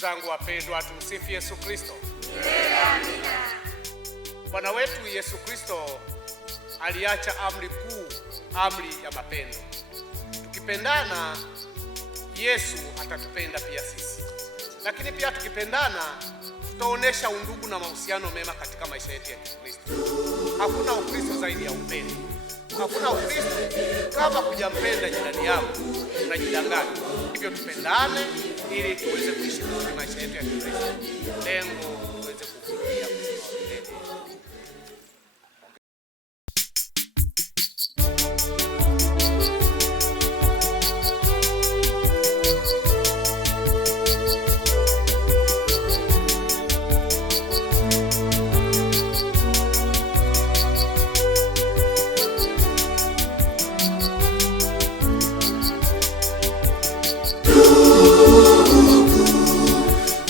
zangu wapendwa, tumsifu Yesu Kristo. Amina. Bwana wetu Yesu Kristo aliacha amri kuu, amri ya mapendo. Tukipendana, Yesu atatupenda pia sisi. Lakini pia tukipendana, tutaonesha undugu na mahusiano mema katika maisha yetu ya Kikristo. Hakuna Ukristo zaidi ya upendo. Hakuna Ukristo kama kujampenda jirani yako, unajidanganya. Hivyo tupendane ili tuweze kuishi katika maisha yetu ya Kikristo. Lengo tuweze kufikia uzima wa milele.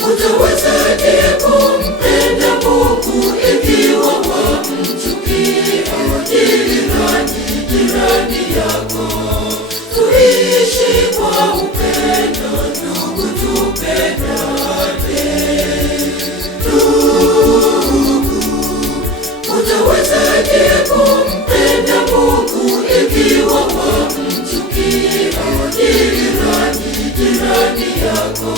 Utawezaje kumpenda Mungu ikiwa wamchukia jirani yako? Tuishi kwa upendo, ndugu, tupendane. Ndugu, utawezaje kumpenda Mungu ikiwa wamchukia jirani yako?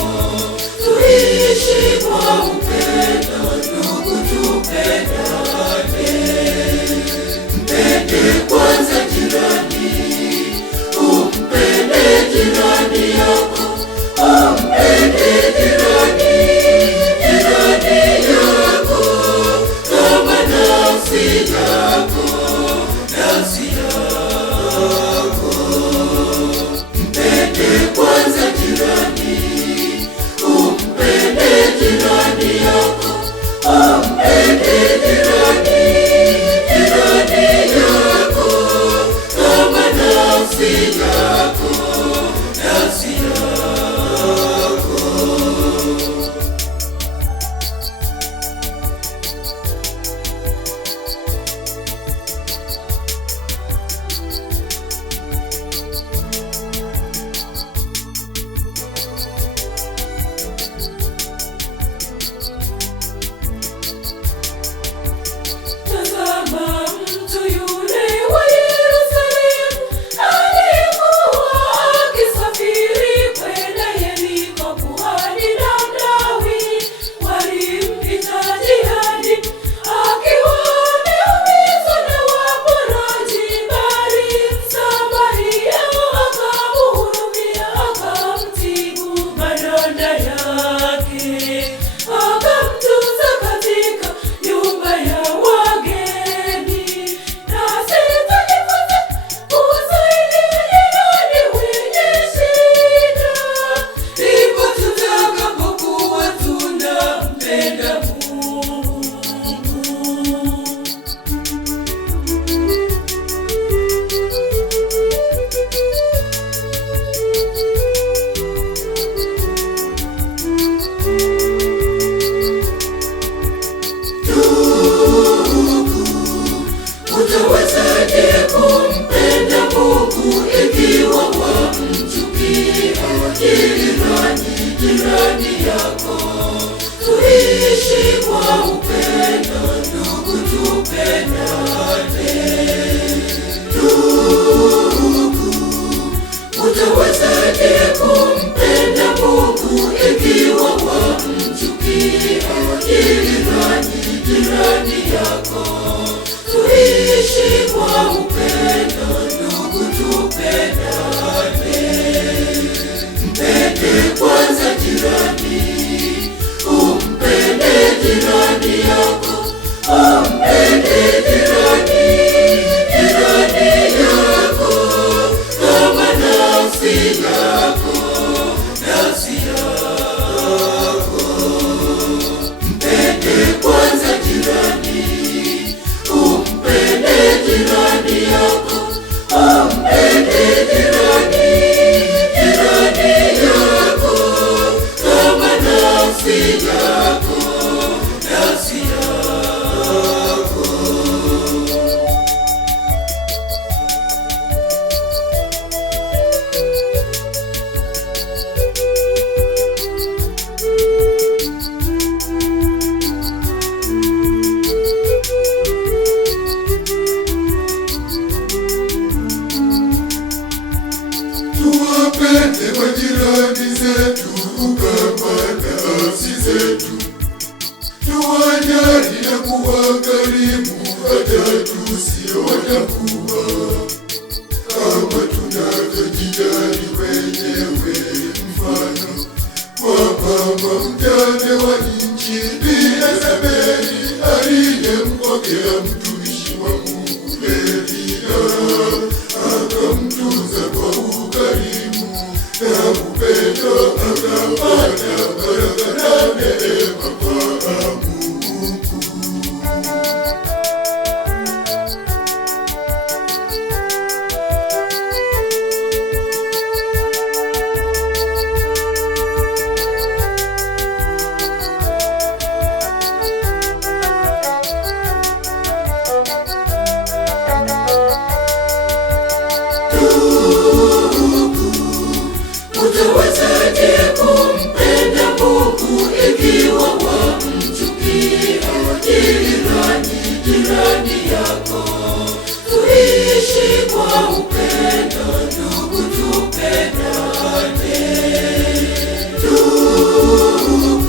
Tuishi kwa upendo, ndugu, tupendane. Mpende kwanza jirani, umpende jirani yako, umpende jirani yako kama nafsi yako. Mpende kwanza jirani, umpende jirani yako, umpende jirani yako kama nafsi yako. Utawezaje kumpenda Mungu ikiwa wamchukia jirani yako? Tuishi kwa upendo, ndugu, tupendane. Ndugu, utawezaje kumpenda Mungu ikiwa wamchukia jirani yako? Tuishi kwa upendo, ndugu, tupendane. Mpende kwanza jirani, umpende jirani yako, umpende jirani yako kama nafsi yako. kwa mjane wa nchi Yezebeli aliyempokea mtumishi wa Mungu Elia, akamtunza kwa ukarimu na upendo, akapata baraka na neema kwa Mungu. Utawezaje kumpenda Mungu ikiwa wamchukia jirani yako? Tuishi kwa upendo, ndugu, tupendane. Ndugu,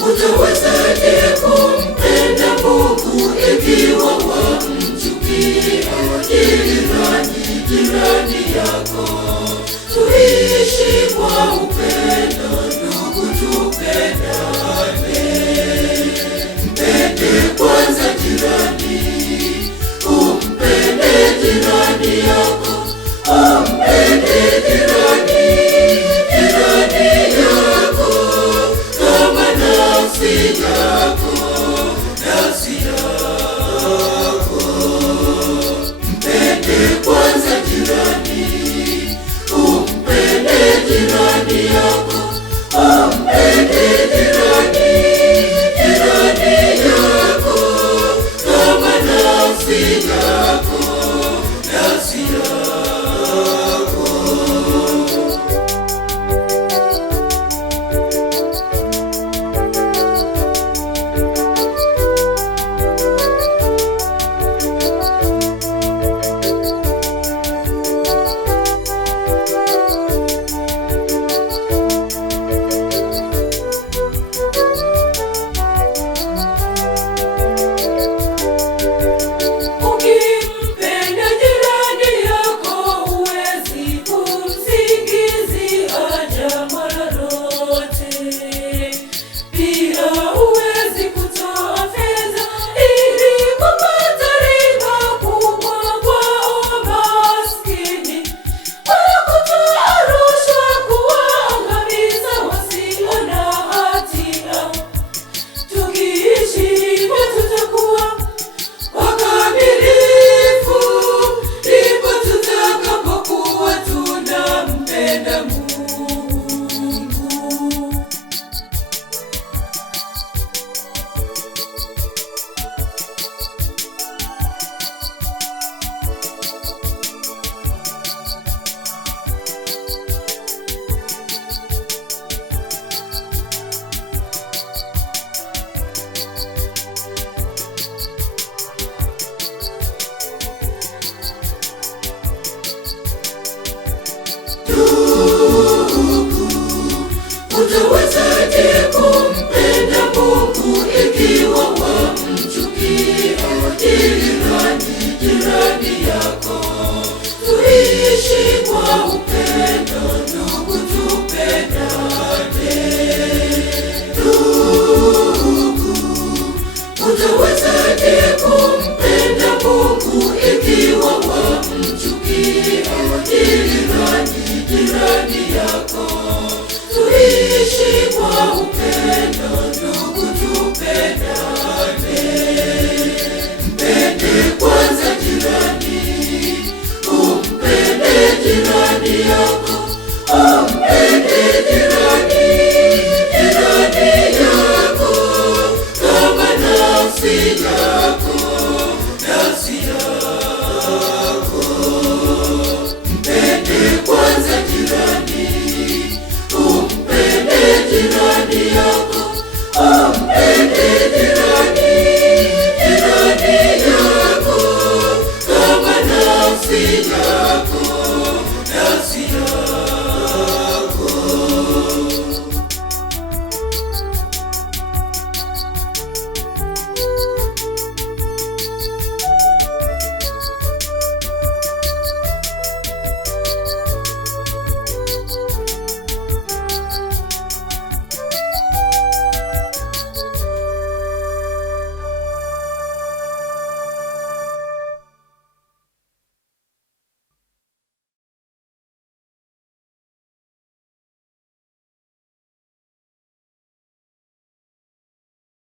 utawezaje kumpenda Mungu ikiwa wamchukia jirani yako? Tuishi kwa upendo, ndugu, tupendane. Mpende kwanza jirani, umpende jirani yako, umpende jirani yako kama nafsi yako. Mpende kwanza jirani, umpende jirani yako, umpende jirani yako kama nafsi yako. Ukimpenda jirani yako huwezi kumsingizia jambo lolote. Pia huwezi kutoa fedha ili kupata riba kubwa kwa maskini, wala kutoa rushwa kuwaangamiza wasio na hatia. Tukiishi hivyo tutakuwa wakamilifu, ndipo tutakapokuwa tunampenda Mungu. Utawezaje kumpenda Mungu ikiwa wamchukia jirani yako? Tuishi kwa upendo, ndugu, tupendane. Ndugu, utawezaje kumpenda Mungu ikiwa wamchukia jirani yako? Tuishi kwa upendo, ndugu, tupendane. Mpende kwanza jirani, umpende jirani yako, umpende jirani yako kama nafsi yako. Mpende kwanza jirani, umpende jirani yako,